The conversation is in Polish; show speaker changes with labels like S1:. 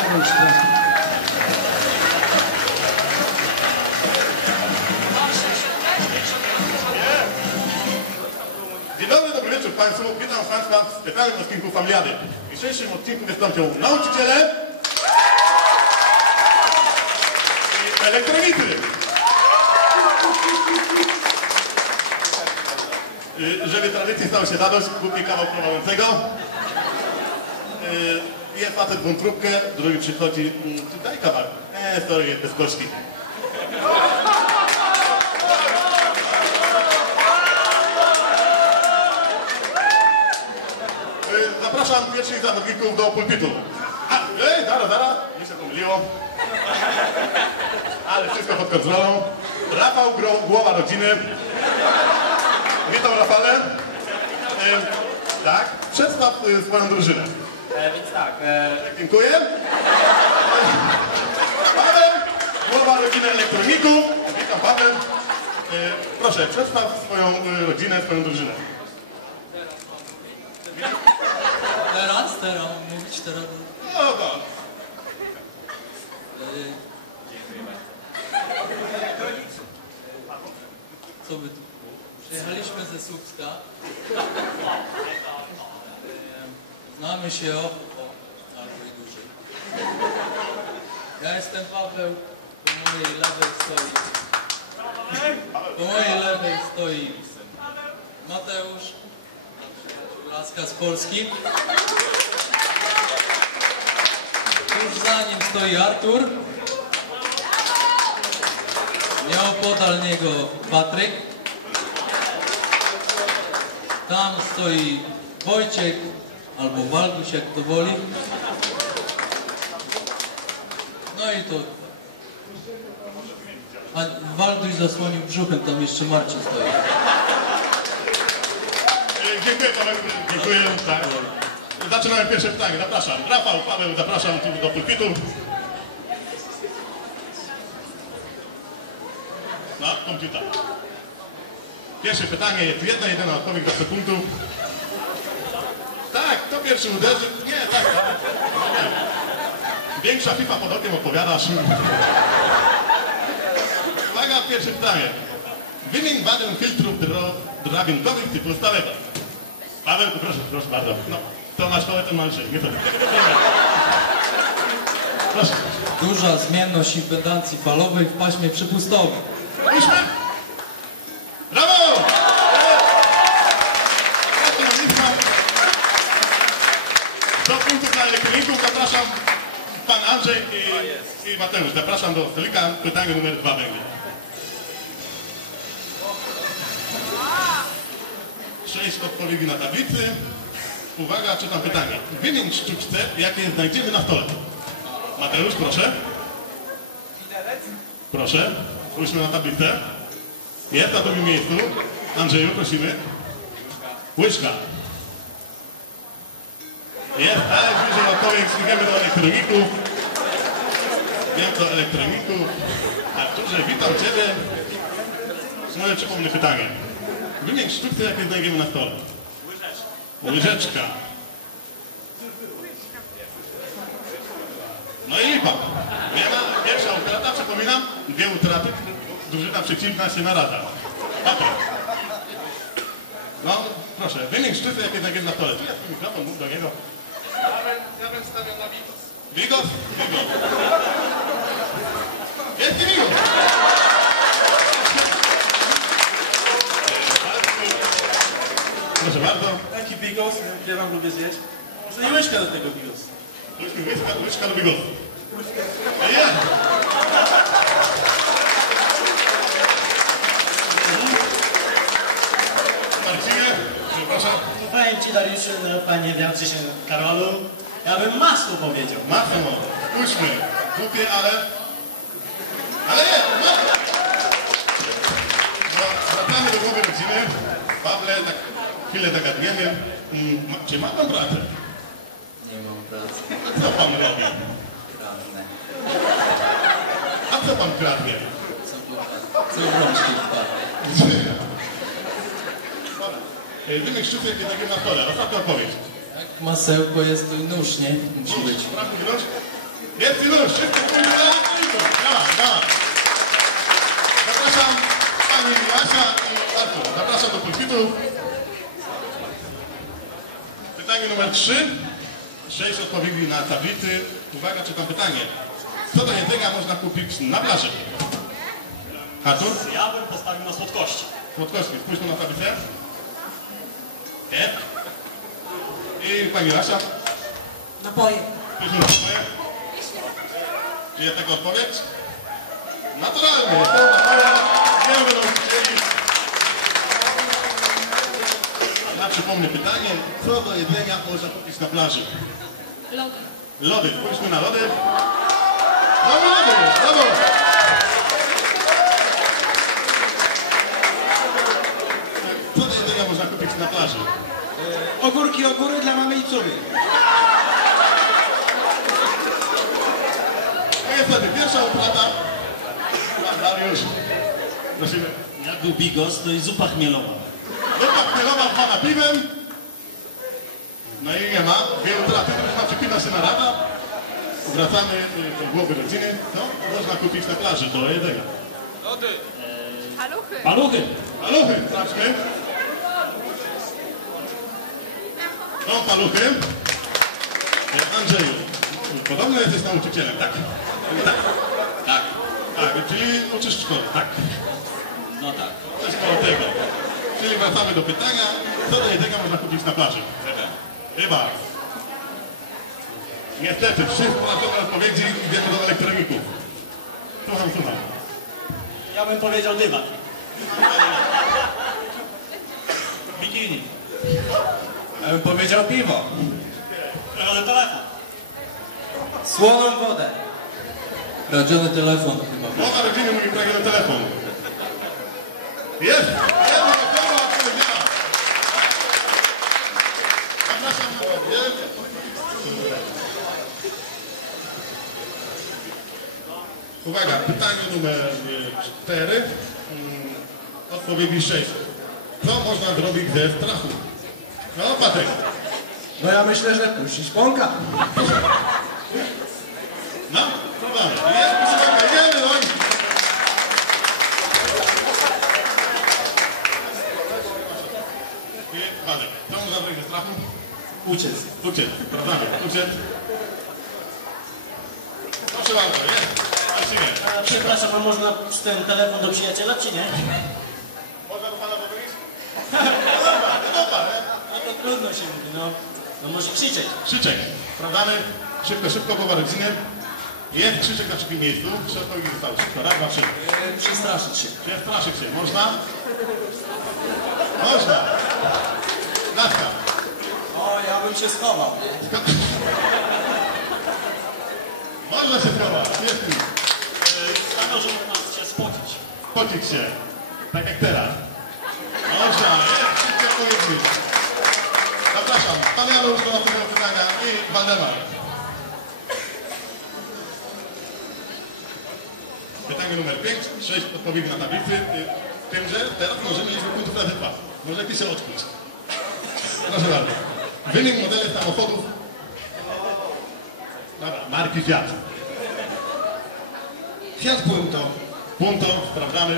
S1: Karol Strachnik.
S2: Dzień dobry, dobry wieczór Państwu. Witam Państwa w specjalnym odcinku Familiady. W dzisiejszym odcinku wystąpią nauczyciele i elektronicy. Y, Żeby tradycji stało się zadość, kupię kawał prowadzącego. Y, Jest facet wątróbkę, drugi przychodzi, mm, daj kawałek. Eee, sorry, bez kości. Y, Zapraszam pierwszych zawodników do pulpitu. Ej, zaraz, zaraz, mi się pomyliło. Ale wszystko pod kontrolą. Rafał Gro- Głowa Rodziny. Witam Rafale. Tak, przedstaw y, swoją drużynę.
S3: E, więc tak, e,
S2: Dziękuję. Paweł, Głowa Rodziny Elektroników. Witam Paweł. Y, proszę, przedstaw swoją y, rodzinę, swoją drużynę.
S4: Teraz, teraz, mówić teraz.
S2: No.
S4: Yy, co by tu? Przyjechaliśmy ze Słupska. Znamy się o, o albo i. Ja jestem Paweł, po mojej lewej stoi. Po mojej lewej stoi Mateusz, laska z Polski. Tuż za nim stoi Artur. Nieopodal niego Patryk. Tam stoi Wojciech albo Walduś, jak to woli. No i to. A Walduś zasłonił brzuchem, tam jeszcze Marcin stoi.
S2: E, Dziękuję Paweł, dziękuję. Tak. Zaczynamy pierwsze pytanie. Zapraszam. Rafał, Paweł, zapraszam do pulpitu. No, komputer. Pierwsze pytanie jedna, jedyna odpowiedź do 100 punktów. Pierwszy uderzy? Nie, tak, tak. Większa FIFA pod okiem opowiadasz. Uwaga, pierwsze pytanie. Wymień wadę filtrów dro, drabinkowych typu stałego. Paweł, proszę, proszę bardzo. No, to masz szkołę, to masz nie to. Proszę.
S4: Duża zmienność impedancji falowej w paśmie przepustowym.
S2: Uśmiech. Zapraszam pan Andrzej i, i Mateusz. Zapraszam do stolika. Pytanie numer dwa będzie. Sześć odpowiedzi na tablicy. Uwaga, czytam pytanie. Wymień sztuczce, jakie znajdziemy na stole. Mateusz, proszę. Proszę. Spójrzmy na tablicę. Jest na drugim miejscu. Andrzeju, prosimy. Łyżka. Jest, bliżej odpowiedź. Idziemy do elektroników. Wiem do elektroników. Arturze, witam Ciebie. Znowu przypomnę pytanie. Wymień sztuczce, jakie znajdziemy na stole. Łyżeczka. No i lipa. Jedna, pierwsza utrata, przypominam, dwie utraty, drużyna przeciwna się naradza. Patryk. No, proszę, wymień szczyty, jakie znajdziemy na stole. Tu jest mikrofon, mów do niego.
S5: Ja bym stawiał na Bigos.
S2: Wigos? Wigos. Jest i Wigos. Proszę bardzo.
S5: Taki Bigos, ja wam lubię zjeść. Może i łyżka do tego Bigos.
S2: Łyżka, łyżka do Wigosu. Jest. Marcinie, przepraszam.
S6: No powiem Ci Dariuszu, no, panie wielczy się Karolu, ja bym masło powiedział.
S2: Masło, uśmiech. Głupie, ale... Ale jest, masło. No, wracamy do głowy rodziny. Pawle, tak chwilę zagadniemy. Mm, Czy ma pan pracę?
S4: Nie mam pracy.
S2: A co pan robi?
S4: Kradnę.
S2: A co pan kradnie?
S4: Co? Co w?
S2: Dobra. Wymień sztuce, jakie takie na stole. Ostatnia odpowiedź.
S4: Jak masełko jest, to i nóż, nie? Musi być.
S2: Jest i nóż, szybko. Dawaj, dawaj. Zapraszam pani Jasia i Artur. Zapraszam do pulpitu. Pytanie numer 3. Sześć odpowiedzi na tablicy. Uwaga, czytam pytanie. Co do jedzenia można kupić na plaży? Artur?
S7: Ja bym postawił na słodkości.
S2: Słodkowski, spójrz tu na tablicę. Nie? I pani Jasia?
S8: Napoje.
S2: Spójrz tu na swoje. Czy jest taka odpowiedź? Naturalnie. To napoje. Nie będą chcieli. Ja przypomnę pytanie. Co do jedzenia można kupić na plaży?
S8: Lody.
S2: Lody. Spójrzmy na lody. Brawo, lody. Brawo. Co do jedzenia można kupić na plaży?
S1: Ogórki, ogóry dla mamy i córy.
S2: No niestety, pierwsza utrata. Pan Dariusz. Prosimy.
S7: Jak był bigos, to i zupa chmielowa.
S2: Zupa chmielowa pana piwem. No i nie ma. Dwie utraty. Drużyna przypina się na rada. Wracamy y, do głowy rodziny. Co można kupić na plaży do jedzenia?
S8: Paluchy.
S7: Paluchy!
S2: Paluchy, sprawdźmy. No, paluchy. E, Andrzeju, podobno jesteś nauczycielem, tak? Tak. Tak. Tak, czyli uczysz w szkole, tak.
S7: No tak.
S2: Coś koło tego. Czyli wracamy do pytania, co do jedzenia można kupić na plaży? Chyba. Niestety, wszystko na te odpowiedzi idziemy do elektroników. Słucham, słucham.
S7: Ja bym powiedział dywan. Bikini.
S5: Ja bym powiedział piwo.
S7: Ale telefon.
S5: Słoną wodę.
S4: Kradziony telefon chyba.
S2: Mama rodziny mówi na telefon. Jest! Jedna osoba odpowiedziała. Zapraszam na. Uwaga, pytanie numer 4. Odpowiedzi 6. Co można zrobić ze strachu? No, Patryk.
S5: No ja myślę, że puścić pąka.
S2: No, próbamy. Jest, posłuchajmy, jedziemy, no. Co można zrobić ze strachu?
S5: Uciec.
S2: Uciec, sprawdzamy, uciec. Proszę bardzo, jest.
S6: Przepraszam, a można ten telefon do przyjaciela, czy nie?
S2: Można do pana powiedzieć? No dobra, no dobra, nie?
S6: No to trudno się mówi, no. No może krzyczeć.
S2: Krzyczek, sprawdzamy. Szybko, szybko, głowa rodziny. Jest krzyczek na trzecim miejscu. Trzy odpowiedzi zostały. Szybko, raz, dwa, trzy.
S4: E, Przestraszyć się.
S2: Przestraszyć się. Można? Można. Laska.
S5: O, ja bym się schował.
S2: Można się schować. Jest mi.
S7: Stanął, że można się spocić.
S2: Pocić się. Tak jak teraz. Można. Jest odpowiedzi. Zapraszam. Pan Janusz do następnego pytania i Waldemar. Pytanie numer 5. 6 odpowiedzi na tablicy. Tymże teraz możemy liczbę punktów razy dwa. Może lepiej się odkuć. Proszę bardzo. Wymień modele samochodów. Dobra, marki Fiat.
S1: Fiat Punto.
S2: Punto, sprawdzamy.